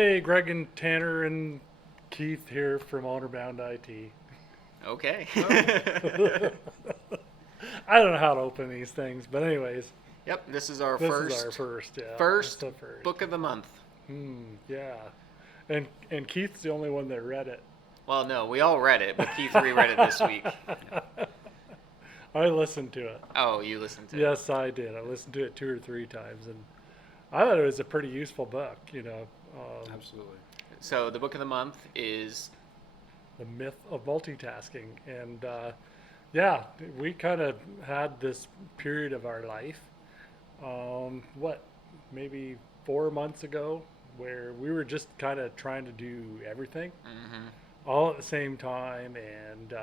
Hey, Greg and Tanner and Keith here from Honorbound IT. Okay. I don't know how to open these things, but anyways, Yep, this is our this is our first first, yeah. It's first the first. book of the month. Yeah. And Keith's the only one that read it. Well, no, we all read it, but Keith reread it this week. I listened to it. Oh, you listened to it. Yes, I did. I listened to it 2 or 3 times, and I thought it was a pretty useful book. Absolutely. So the book of the month is The Myth of Multitasking, and yeah, we kind of had this period of our life. What, maybe 4 months ago, where we were just kind of trying to do everything all at the same time, and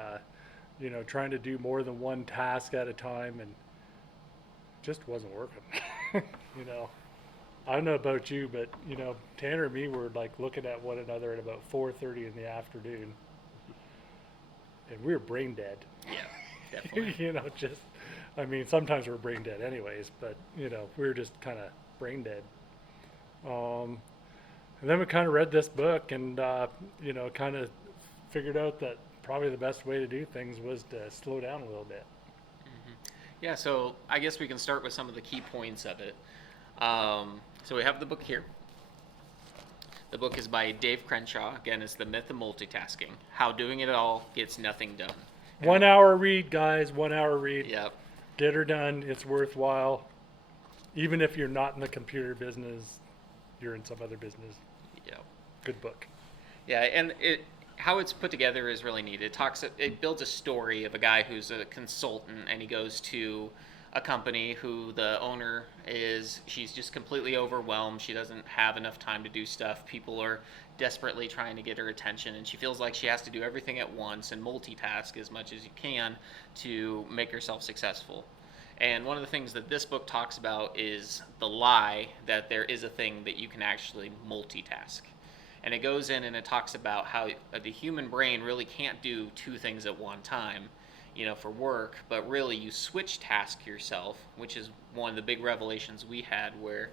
trying to do more than one task at a time, and just wasn't working. you know, I don't know about you, but Tanner and me were like looking at one another at about 4:30 in the afternoon, and we were brain dead. yeah, definitely. I mean, sometimes we're brain dead anyways, but we were just kind of brain dead. Um, and then we kind of read this book, and kind of figured out that probably the best way to do things was to slow down a little bit. Yeah, so I guess we can start with some of the key points of it. So we have the book here. The book is by Dave Crensaw. Again, it's The Myth of Multitasking: How Doing It All Gets Nothing Done. 1 hour read, guys. 1 hour read. Yep. Get her done. It's worthwhile. Even if you're not in the computer business, you're in some other business. Yep. Good book. Yeah, and how it's put together is really neat. It builds a story of a guy who's a consultant, and he goes to a company who the owner she's just completely overwhelmed. She doesn't have enough time to do stuff. People are desperately trying to get her attention, and she feels like she has to do everything at once and multitask as much as you can to make herself successful. And one of the things that this book talks about is the lie that there is a thing that you can actually multitask. And it goes in and it talks about how the human brain really can't do two things at one time, for work, but really you switch task yourself, which is one of the big revelations we had, where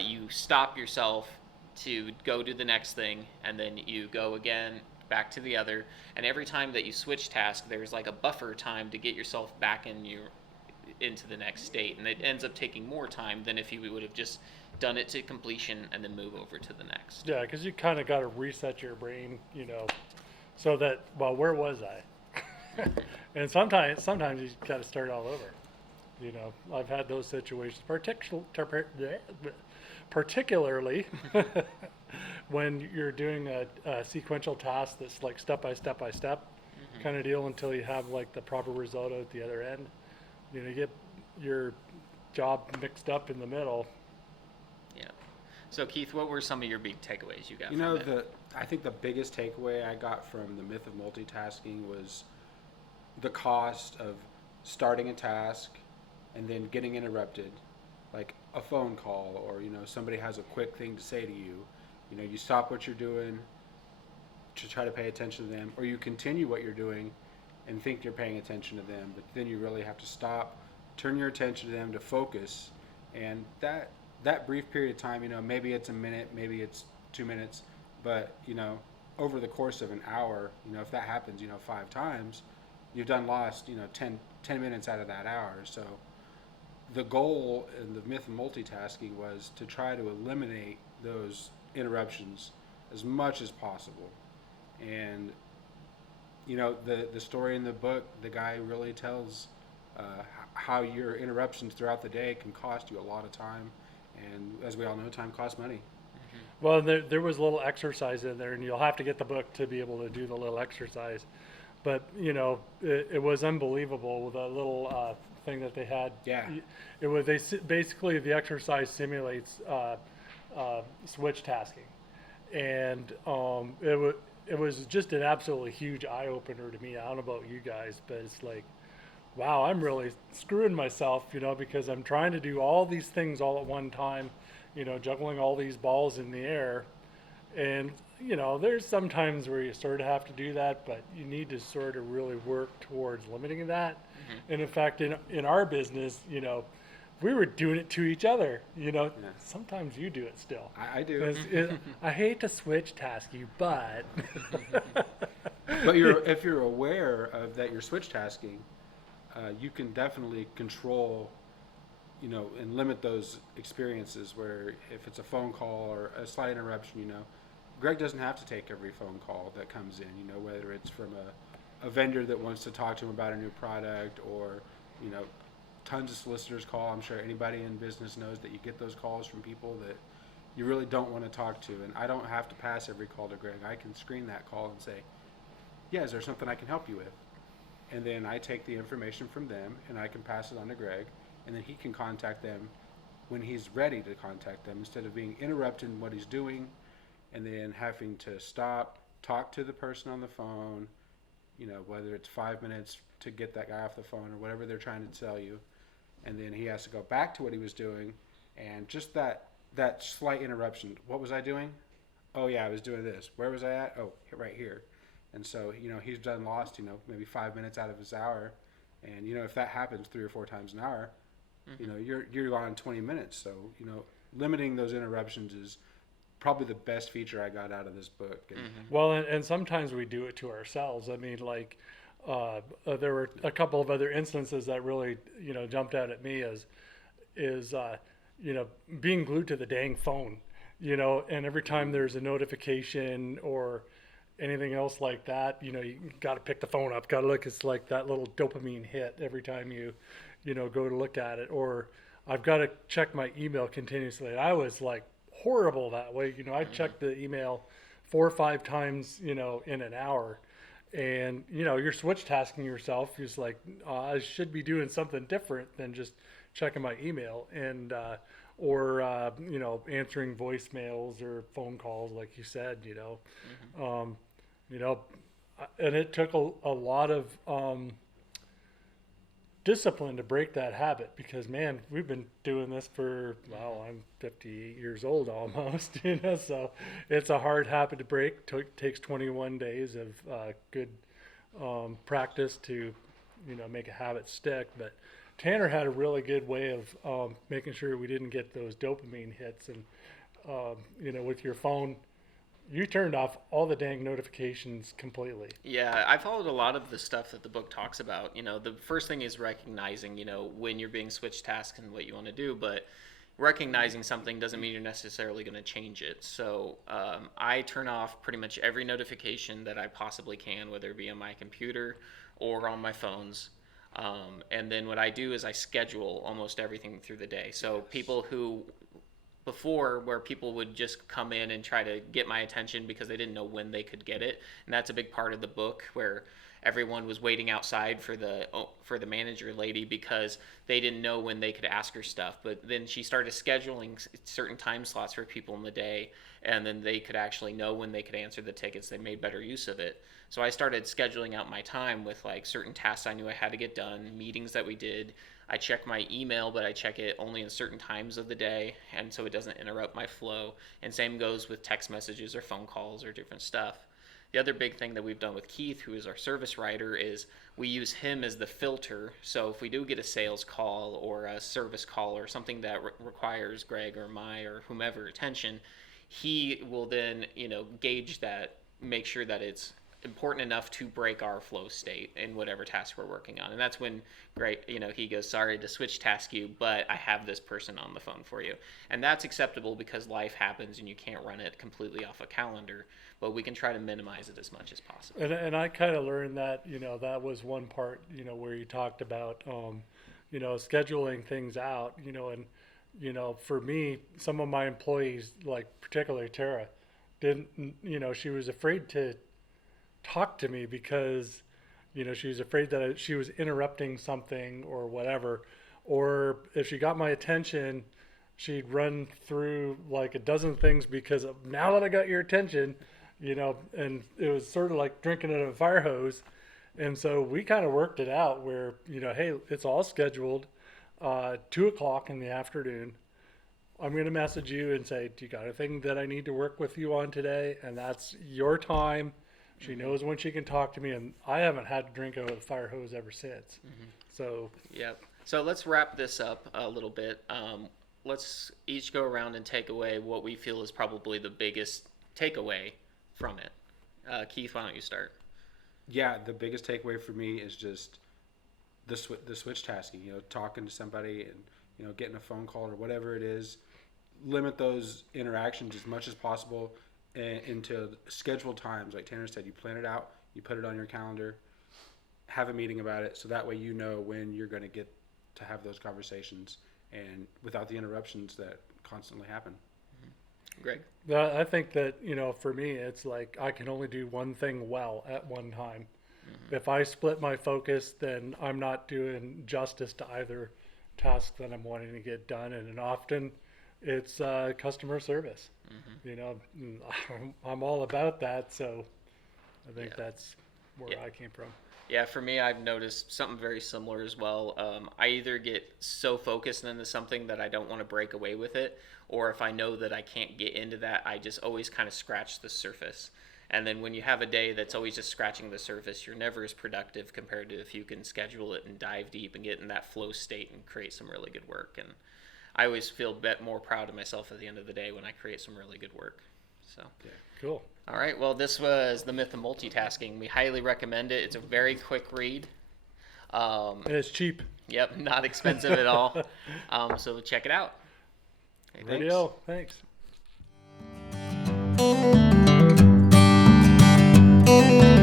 you stop yourself to go do the next thing, and then you go again back to the other. And every time that you switch task, there's like a buffer time to get yourself back into the next state, and it ends up taking more time than if you would have just done it to completion and then move over to the next. Yeah, because you kind of got to reset your brain, so that, well, where was I? And sometimes you got to start all over. I've had those situations, particularly when you're doing a sequential task that's like step by step by step kind of deal until you have like the proper result at the other end. You get your job mixed up in the middle. Yeah. So Keith, what were some of your big takeaways you got from it? I think the biggest takeaway I got from the myth of multitasking was the cost of starting a task and then getting interrupted, like a phone call, or somebody has a quick thing to say to you. You stop what you're doing to try to pay attention to them, or you continue what you're doing and think you're paying attention to them, but then you really have to stop, turn your attention to them to focus. And that brief period of time, maybe it's a minute, maybe it's 2 minutes, but over the course of an hour, if that happens 5 times, you've lost 10 minutes out of that hour. So the goal in the myth of multitasking was to try to eliminate those interruptions as much as possible. And the story in the book, the guy really tells how your interruptions throughout the day can cost you a lot of time, and as we all know, time costs money. Well, there was a little exercise in there, and you'll have to get the book to be able to do the little exercise. But it was unbelievable, the little thing that they had. Yeah. It was basically the exercise simulates switch tasking, and it was just an absolutely huge eye opener to me. I don't know about you guys, but it's like, wow, I'm really screwing myself, because I'm trying to do all these things all at one time, juggling all these balls in the air. And, there's some times where you sort of have to do that, but you need to sort of really work towards limiting that. And in fact, in our business, we were doing it to each other. Yeah. Sometimes you do it still. I do. I hate to switch task you, but But if you're aware of that you're switch tasking, you can definitely control, and limit those experiences where if it's a phone call or a slight interruption, Greg doesn't have to take every phone call that comes in, whether it's from a vendor that wants to talk to him about a new product or, tons of solicitors call. I'm sure anybody in business knows that you get those calls from people that you really don't want to talk to. And I don't have to pass every call to Greg. I can screen that call and say, yeah, is there something I can help you with? And then I take the information from them and I can pass it on to Greg, and then he can contact them when he's ready to contact them instead of being interrupted in what he's doing and then having to stop, talk to the person on the phone, whether it's 5 minutes to get that guy off the phone or whatever they're trying to tell you. And then he has to go back to what he was doing, and just that slight interruption. What was I doing? Oh yeah, I was doing this. Where was I at? Oh, right here. And so, he's done lost, maybe 5 minutes out of his hour. And, if that happens 3 or 4 times an hour, you're gone in 20 minutes. So, limiting those interruptions is probably the best feature I got out of this book. And, well, and sometimes we do it to ourselves. I mean, like, there were a couple of other instances that really, jumped out at me is being glued to the dang phone, and every time there's a notification or anything else like that, you got to pick the phone up, got to look. It's like that little dopamine hit every time you go to look at it. Or I've got to check my email continuously. I was like horrible that way. I checked the email 4 or 5 times, in an hour. And, you're switch tasking yourself. You're just like, I should be doing something different than just checking my email. And, or answering voicemails or phone calls, like you said, and it took a lot of discipline to break that habit because, man, we've been doing this for, I'm 58 years old almost, so it's a hard habit to break. Takes 21 days of good practice to, make a habit stick. But Tanner had a really good way of making sure we didn't get those dopamine hits. And, with your phone, you turned off all the dang notifications completely. Yeah, I followed a lot of the stuff that the book talks about. The first thing is recognizing, when you're being switch tasked and what you want to do, but recognizing something doesn't mean you're necessarily going to change it. So I turn off pretty much every notification that I possibly can, whether it be on my computer or on my phones. And then what I do is I schedule almost everything through the day. So people who before where people would just come in and try to get my attention because they didn't know when they could get it, and that's a big part of the book where everyone was waiting outside for the manager lady because they didn't know when they could ask her stuff. But then she started scheduling certain time slots for people in the day, and then they could actually know when they could answer the tickets. They made better use of it. So I started scheduling out my time with like certain tasks I knew I had to get done, meetings that we did. I check my email, but I check it only in certain times of the day, and so it doesn't interrupt my flow. And same goes with text messages or phone calls or different stuff. The other big thing that we've done with Keith, who is our service writer, is we use him as the filter. So if we do get a sales call or a service call or something that requires Greg or my or whomever attention, he will then, gauge that, make sure that it's important enough to break our flow state in whatever task we're working on. And that's when Greg, he goes, sorry to switch task you, but I have this person on the phone for you. And that's acceptable because life happens and you can't run it completely off a calendar, but we can try to minimize it as much as possible. And I kind of learned that, that was one part, where you talked about, scheduling things out, and, for me, some of my employees, like particularly Tara, didn't, she was afraid to talk to me because, she was afraid that she was interrupting something or whatever. Or if she got my attention, she'd run through like a dozen things because now that I got your attention, and it was sort of like drinking out of a fire hose. And so we kind of worked it out where, hey, it's all scheduled, 2:00 in the afternoon. I'm going to message you and say, do you got anything that I need to work with you on today? And that's your time. She knows when she can talk to me, and I haven't had to drink out of the fire hose ever since. So Yep. So let's wrap this up a little bit. Let's each go around and take away what we feel is probably the biggest takeaway from it. Keith, why don't you start? Yeah, the biggest takeaway for me is just the switch tasking. Talking to somebody and getting a phone call or whatever it is. Limit those interactions as much as possible into scheduled times. Like Tanner said, you plan it out, you put it on your calendar, have a meeting about it, so that way you know when you're going to get to have those conversations and without the interruptions that constantly happen. Greg? I think that, for me, it's like I can only do one thing well at one time. If I split my focus, then I'm not doing justice to either task that I'm wanting to get done. And often it's customer service. I'm all about that. So I think that's where I came from. Yeah, for me, I've noticed something very similar as well. I either get so focused into something that I don't want to break away with it, or if I know that I can't get into that, I just always kind of scratch the surface. And then when you have a day that's always just scratching the surface, you're never as productive compared to if you can schedule it and dive deep and get in that flow state and create some really good work. And I always feel more proud of myself at the end of the day when I create some really good work. So. Yeah. Cool. All right, well, this was The Myth of Multitasking. We highly recommend it. It's a very quick read. And it's cheap. Yep, not expensive at all. So check it out. Okay, Radio. Thanks. Thanks.